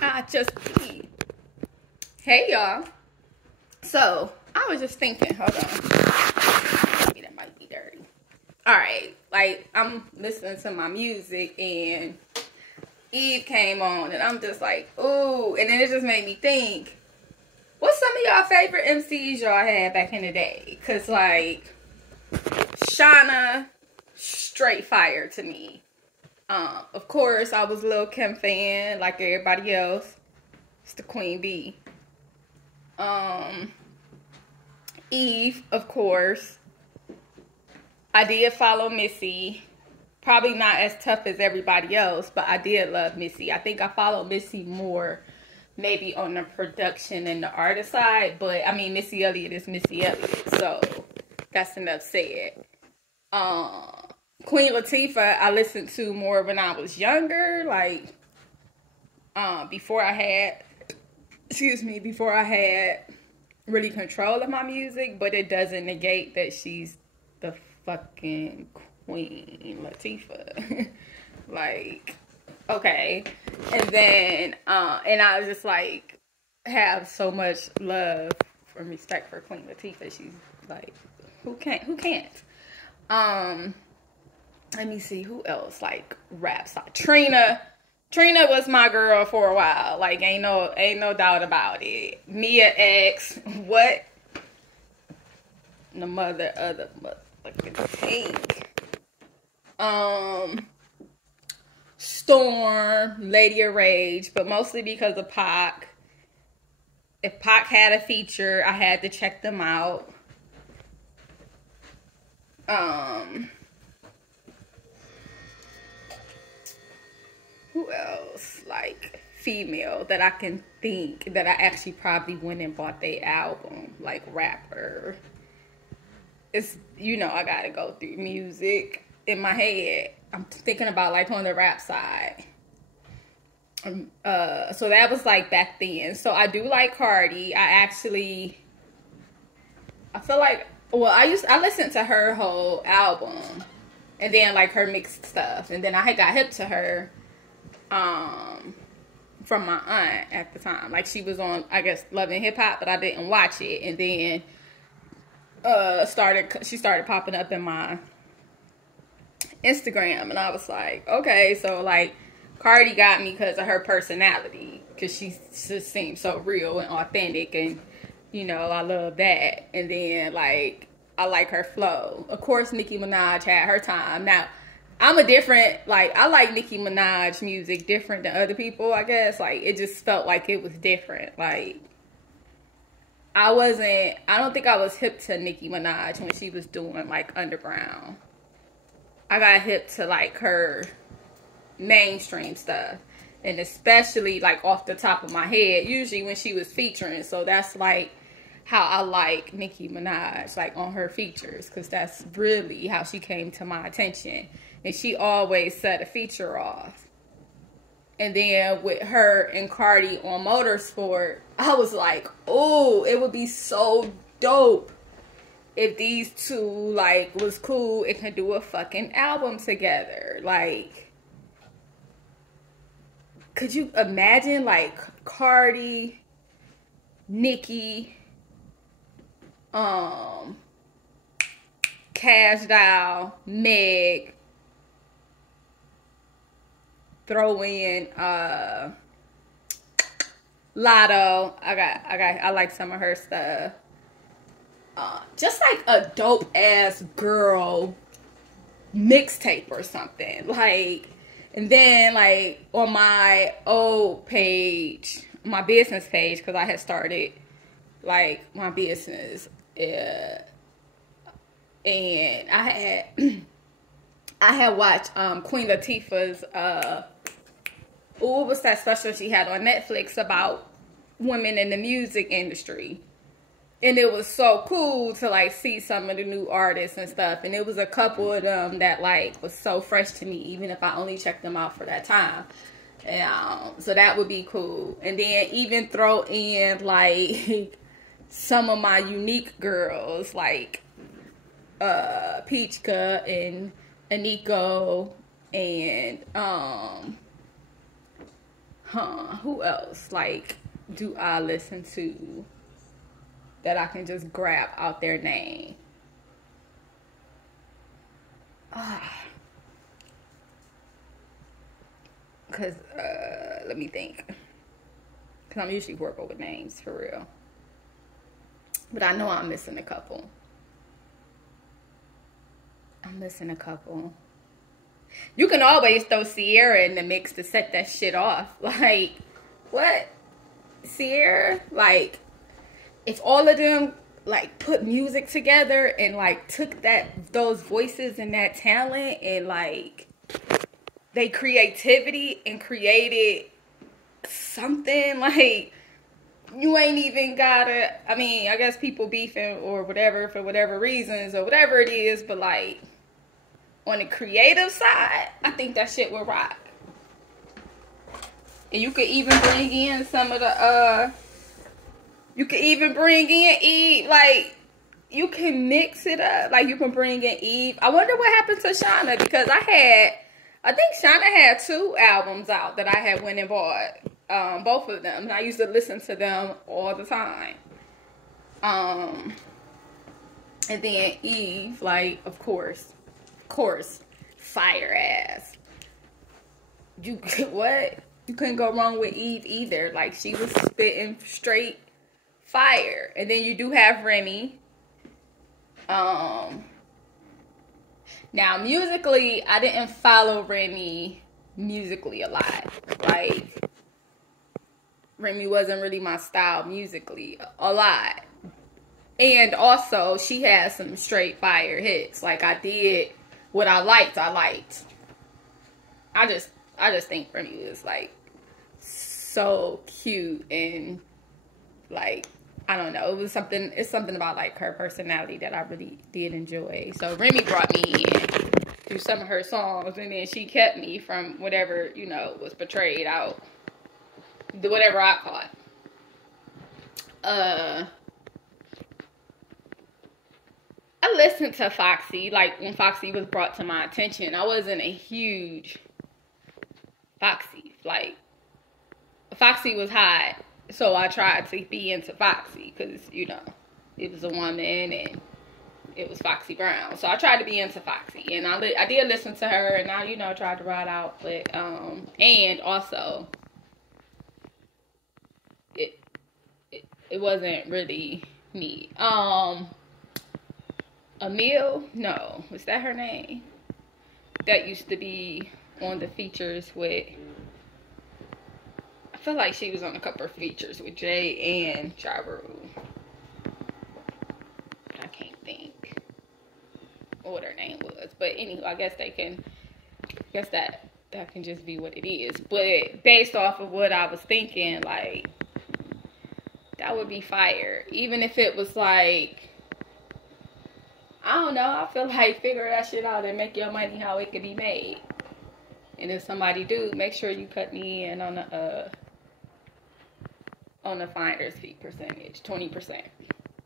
I just pee. Hey y'all. So I was just thinking, hold on. Maybe that might be dirty. Alright, like I'm listening to my music and Eve came on and I'm just like, ooh, and then it just made me think, what's some of y'all favorite MCs y'all had back in the day? Cause like Shauna, straight fire to me. Of course, I was a Lil' Kim fan, like everybody else. It's the Queen Bee. Eve, of course. I did follow Missy. Probably not as tough as everybody else, but I did love Missy. I think I followed Missy more maybe on the production and the artist side, but I mean, Missy Elliott is Missy Elliott, so that's enough said. Queen Latifah, I listened to more when I was younger, like, before I had really control of my music, but it doesn't negate that she's the fucking Queen Latifah. Like, okay. And then, and I was just like, have so much love and respect for Queen Latifah. She's like, who can't? Let me see who else, like rap side. Trina was my girl for a while. Like ain't no doubt about it. Mia X, what? The mother of the motherfucking Pink. Storm, Lady of Rage, but mostly because of Pac. If Pac had a feature, I had to check them out. Who else? Like female that I can think that I actually probably went and bought their album, like rapper. It's, you know, I gotta go through music in my head. I'm thinking about like on the rap side. So that was like back then. So I do like Cardi. I feel like, well, I listened to her whole album and then like her mixed stuff, and then I had got hip to her from my aunt at the time. Like she was on, I guess, Love and Hip Hop, but I didn't watch it, and then she started popping up in my Instagram, and I was like, okay, so like Cardi got me because of her personality, because she just seems so real and authentic, and you know, I love that. And then like I like her flow. Of course, Nicki Minaj had her time. Now I'm a different, like, I like Nicki Minaj music different than other people, I guess. Like, it just felt like it was different. Like, I don't think I was hip to Nicki Minaj when she was doing, like, underground. I got hip to, like, her mainstream stuff. And especially, like, off the top of my head, usually when she was featuring. So that's, like, how I like Nicki Minaj, like, on her features. Because that's really how she came to my attention. And she always set a feature off. And then with her and Cardi on Motorsport, I was like, oh, it would be so dope if these two, like, was cool and could do a fucking album together. Like, could you imagine, like, Cardi, Nicki, Cash Doll, Meg, throw in Lotto. I like some of her stuff. Just like a dope ass girl mixtape or something. Like, and then like on my old page, my business page, because I had started like my business, and I had watched Queen Latifah's what was that special she had on Netflix about women in the music industry. And it was so cool to like see some of the new artists and stuff. And it was a couple of them that like was so fresh to me, even if I only checked them out for that time. So that would be cool. And then even throw in like some of my unique girls, like Peachka and Aniko and Who else, like, do I listen to that I can just grab out their name? Because, let me think. Because I'm usually horrible with names, for real. But I know I'm missing a couple. You can always throw Sierra in the mix to set that shit off. Like, what? Sierra? Like, if all of them, like, put music together and, like, took those voices and that talent and, like, they creativity and created something, like, you ain't even gotta, I mean, I guess people beefing or whatever for whatever reasons or whatever it is, but, like, on the creative side, I think that shit will rock. And you could even bring in some of the, you could even bring in Eve, like, you can mix it up. Like, you can bring in Eve. I wonder what happened to Shauna, because I think Shauna had 2 albums out that I had went and bought. Both of them. And I used to listen to them all the time. And then Eve, like, of course, fire ass. What? You couldn't go wrong with Eve either. Like, she was spitting straight fire. And then you do have Remy. Now, musically, I didn't follow Remy musically a lot. Like, Remy wasn't really my style musically a lot. And also, she has some straight fire hits. Like, I did what I liked. I just think Remy was, like, so cute and, like, I don't know. It's something about, like, her personality that I really did enjoy. So Remy brought me in through some of her songs, and then she kept me from whatever, you know, was portrayed out. Whatever I caught. I listened to Foxy, like, when Foxy was brought to my attention. I wasn't a huge Foxy. Like, Foxy was hot. So I tried to be into Foxy because, you know, it was a woman and it was Foxy Brown. So I tried to be into Foxy. And I did listen to her and I, you know, tried to ride out. But, and also, it wasn't really me. Emile? No. Was that her name? That used to be on the features with... I feel like she was on a couple of features with Jay and Ja Rule. I can't think what her name was. But anyway, I guess that can just be what it is. But based off of what I was thinking, like, that would be fire. Even if it was like, I don't know, I feel like figure that shit out and make your money how it could be made. And if somebody do, make sure you cut me in on the finder's fee percentage, 20%.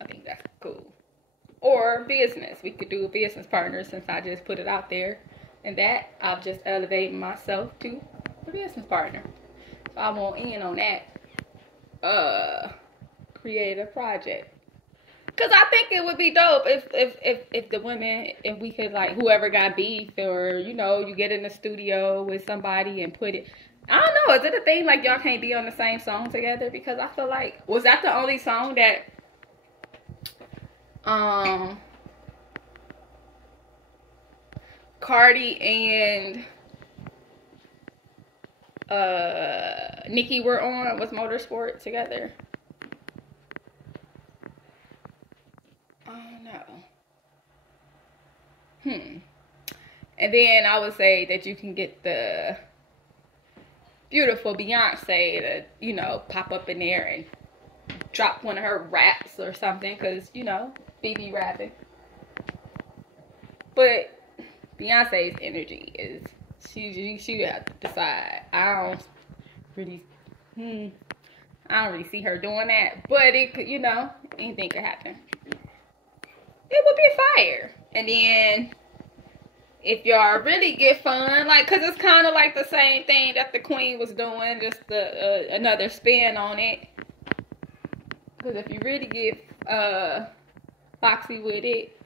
I think that's cool. Or business. We could do a business partner since I just put it out there. And that, I've just elevated myself to a business partner. So I want in on that creative project. Because I think it would be dope if the women, if we could, like, whoever got beef or, you know, you get in the studio with somebody and put it, I don't know, is it a thing like y'all can't be on the same song together? Because I feel like, was that the only song that, Cardi and, Nicki were on, was Motorsport together? And then I would say that you can get the beautiful Beyonce to, you know, pop up in there and drop one of her raps or something, because, you know, BB rapping. But Beyonce's energy is, she have to decide. I don't really see her doing that, but it could, you know, anything could happen. It would be fire. And then if y'all really get fun, like, cause it's kind of like the same thing that the Queen was doing, just another spin on it. Cause if you really get foxy with it,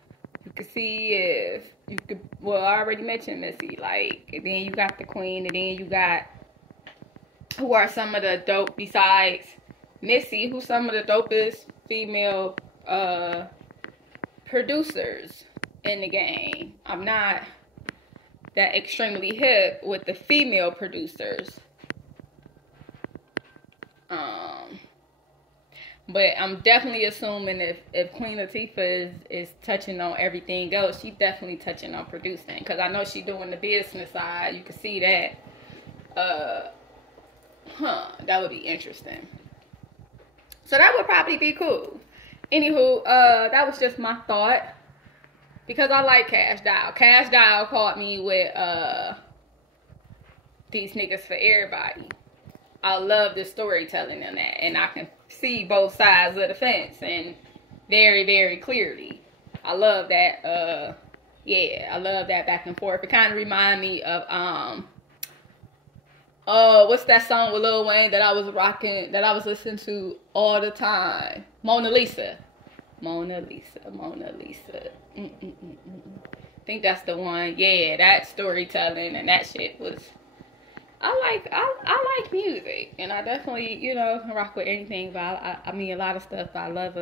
you can see if you could. Well, I already mentioned Missy, like, and then you got the Queen, and then you got who are some of the dope besides Missy? Who's some of the dopest female producers in the game? I'm not that extremely hip with the female producers. But I'm definitely assuming if Queen Latifah is touching on everything else, she's definitely touching on producing. Because I know she's doing the business side. You can see that. That would be interesting. So that would probably be cool. Anywho, that was just my thought. Because I like Cash Doll. Cash Doll caught me with these niggas for everybody. I love the storytelling in that. And I can see both sides of the fence. And very, very clearly. I love that. Yeah, I love that back and forth. It kind of remind me of, what's that song with Lil Wayne that I was rocking, that I was listening to all the time? Mona Lisa. Mona Lisa, Mona Lisa. I think that's the one. Yeah, that storytelling and that shit was. I like music, and I definitely, you know, can rock with anything. But I mean, a lot of stuff I love.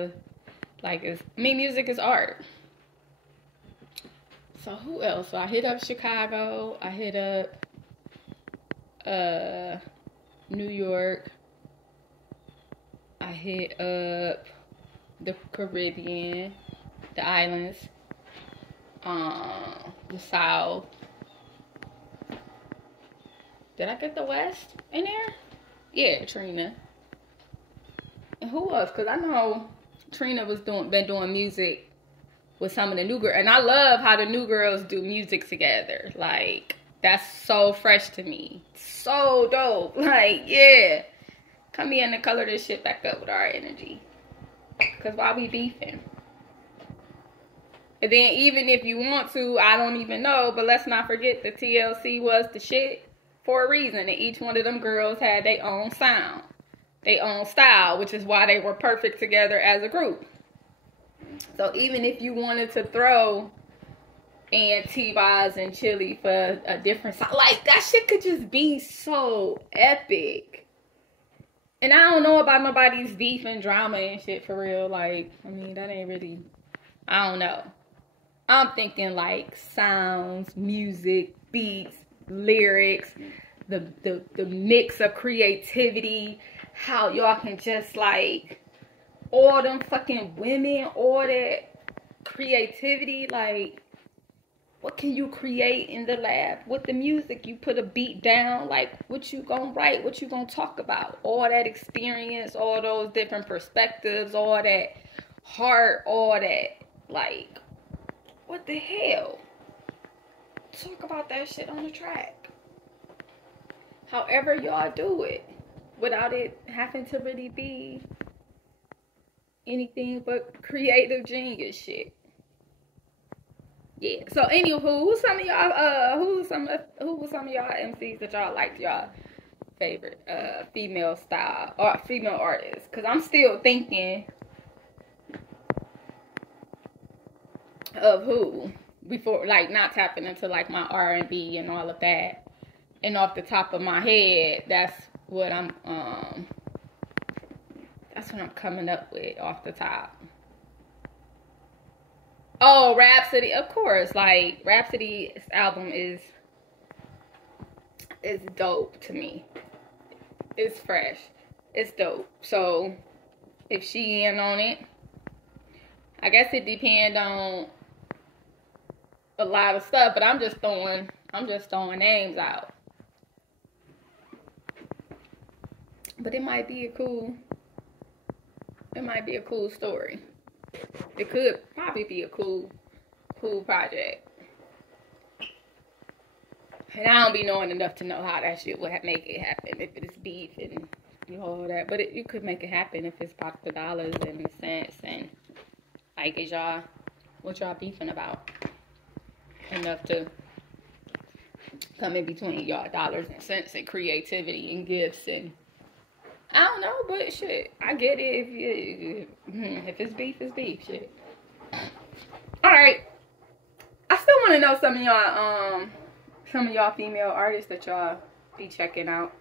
Music is art. So who else? So I hit up Chicago. I hit up New York. I hit up the Caribbean, the islands, the South. Did I get the West in there? Yeah, Trina. And who else? Because I know Trina was been doing music with some of the new girls. And I love how the new girls do music together. Like, that's so fresh to me. So dope. Like, yeah. Come in and color this shit back up with our energy. Because why we beefing? And then even if you want to, I don't even know, but let's not forget the TLC was the shit for a reason. And each one of them girls had their own sound, their own style, which is why they were perfect together as a group. So even if you wanted to throw and T-Boz and Chili for a different sound, like, that shit could just be so epic. And I don't know about nobody's beef and drama and shit for real. Like, I mean, that ain't really, I don't know. I'm thinking like sounds, music, beats, lyrics, the mix of creativity, how y'all can just like, all them fucking women, all that creativity, like, what can you create in the lab? With the music, you put a beat down, like, what you gonna write, what you gonna talk about, all that experience, all those different perspectives, all that heart, all that, like, what the hell? Talk about that shit on the track. However y'all do it, without it having to really be anything but creative genius shit. Yeah. So anywho, who was some of y'all MCs that y'all liked, y'all favorite female style or female artists? Cause I'm still thinking of who before, like, not tapping into like my R&B and all of that. And off the top of my head, that's what I'm coming up with off the top. Oh, Rhapsody, of course. Like, Rhapsody's album is dope to me. It's fresh. It's dope. So, if she in on it, I guess it depends on a lot of stuff, but I'm just throwing names out. But it might be a cool story. It could probably be a cool project. And I don't be knowing enough to know how that shit would make it happen. If it's beef and all that. But you could make it happen if it's about the dollars and the cents. And, like, what y'all beefing about? Enough to come in between y'all dollars and cents and creativity and gifts and I don't know, but shit, I get it. If it's beef, it's beef. Shit. All right. I still want to know some of y'all female artists that y'all be checking out.